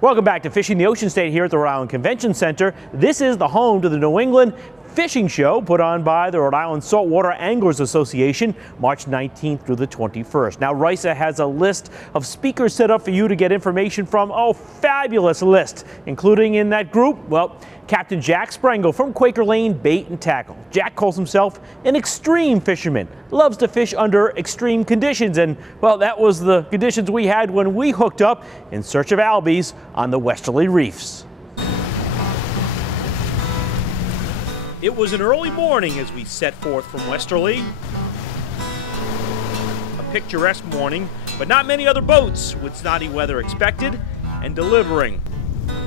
Welcome back to Fishing the Ocean State here at the Rhode Island Convention Center. This is the home to the New England Fishing Show put on by the Rhode Island Saltwater Anglers Association March 19th through the 21st. Now, RISA has a list of speakers set up for you to get information from. Oh, fabulous list, including in that group, well, Captain Jack Sprengel from Quaker Lane Bait and Tackle. Jack calls himself an extreme fisherman, loves to fish under extreme conditions, and, well, that was the conditions we had when we hooked up in search of Albies on the Westerly reefs. It was an early morning as we set forth from Westerly. A picturesque morning, but not many other boats with snotty weather expected and delivering.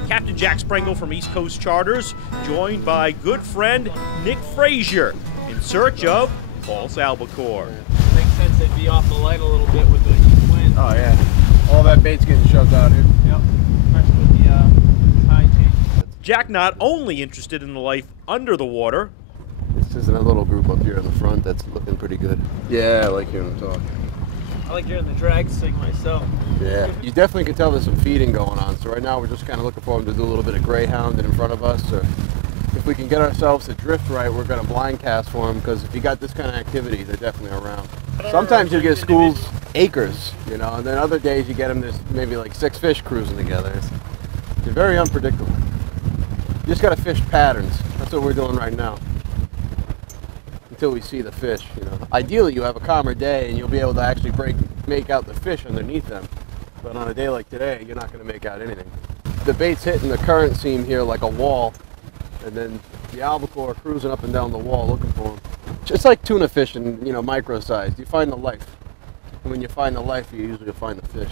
Captain Jack Sprengel from East Coast Charters, joined by good friend Nick Frazier in search of false albacore. Makes sense they'd be off the light a little bit with the east wind. Oh yeah, all that bait's getting shoved out here. Yep, especially with the tide change. Jack not only interested in the life under the water. This isn't a little group up here in the front that's looking pretty good. Yeah, I like hearing them talk. I like hearing the drag sing myself. Yeah, you definitely can tell there's some feeding going on. So right now we're just kind of looking for them to do a little bit of greyhound in front of us. Or if we can get ourselves to drift right, we're going to blind cast for them, because if you got this kind of activity, they're definitely around. Sometimes you get schools acres, you know, and then other days you get them, there's maybe like 6 fish cruising together. They're very unpredictable. You just got to fish patterns. That's what we're doing right now, until we see the fish. You know, ideally you have a calmer day and you'll be able to actually make out the fish underneath them. But on a day like today, you're not going to make out anything. The bait's hitting the current seam here like a wall, and then the albacore cruising up and down the wall looking for them. Just like tuna fishing, you know, micro-sized. You find the life, and when you find the life, you usually find the fish.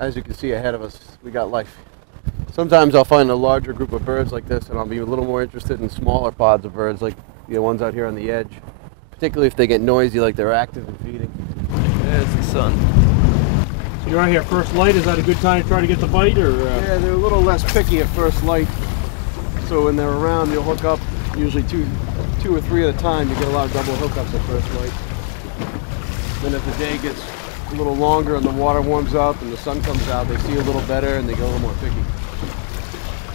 As you can see ahead of us, we got life. Sometimes I'll find a larger group of birds like this, and I'll be a little more interested in smaller pods of birds, like the ones out here on the edge, particularly if they get noisy, like they're active and feeding. There's the sun. So you're out here first light. Is that a good time to try to get the bite, or? Yeah, they're a little less picky at first light, so when they're around, you'll hook up usually two or three at a time. You get a lot of double hookups at first light. Then as the day gets a little longer and the water warms up and the sun comes out, they see a little better and they get a little more picky.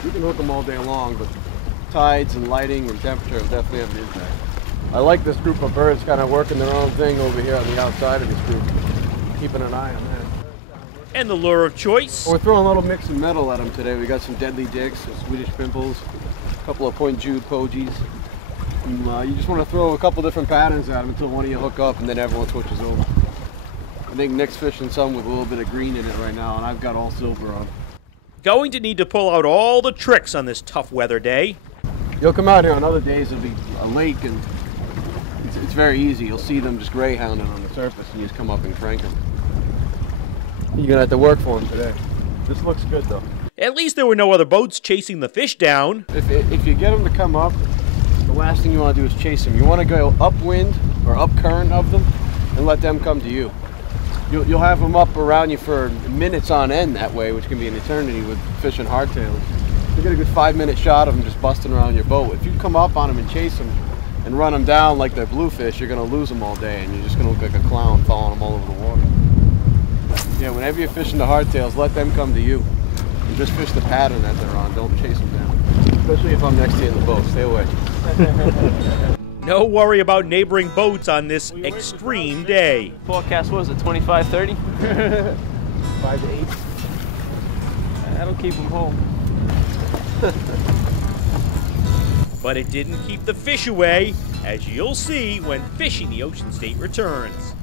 You can hook them all day long, but tides and lighting and temperature definitely have an impact. I like this group of birds kind of working their own thing over here on the outside of this group, keeping an eye on that. And the lure of choice? We're throwing a little mix and metal at them today. We got some deadly dicks, some Swedish pimples, a couple of point jewed pogies. And, you just want to throw a couple different patterns at them until one of you hook up, and then everyone switches over. I think Nick's fishing some with a little bit of green in it right now, and I've got all silver on. Going to need to pull out all the tricks on this tough weather day. You'll come out here on other days, it'll be a lake, and it's very easy. You'll see them just greyhounding on the surface, and you just come up and crank them. You're gonna have to work for them today. This looks good though. At least there were no other boats chasing the fish down. If you get them to come up, the last thing you want to do is chase them. You want to go upwind or up current of them and let them come to you. You'll have them up around you for minutes on end that way, which can be an eternity with fishing hardtails. You get a good 5-minute shot of them just busting around your boat. If you come up on them and chase them and run them down like they're bluefish, you're going to lose them all day, and you're just going to look like a clown following them all over the water. Yeah, whenever you're fishing the hardtails, let them come to you. And just fish the pattern that they're on. Don't chase them down. Especially if I'm next to you in the boat. Stay away. No worry about neighboring boats on this extreme day. Forecast was it 25, 30? 5 to 8. That'll keep them home. But it didn't keep the fish away, as you'll see when Fishing the Ocean State returns.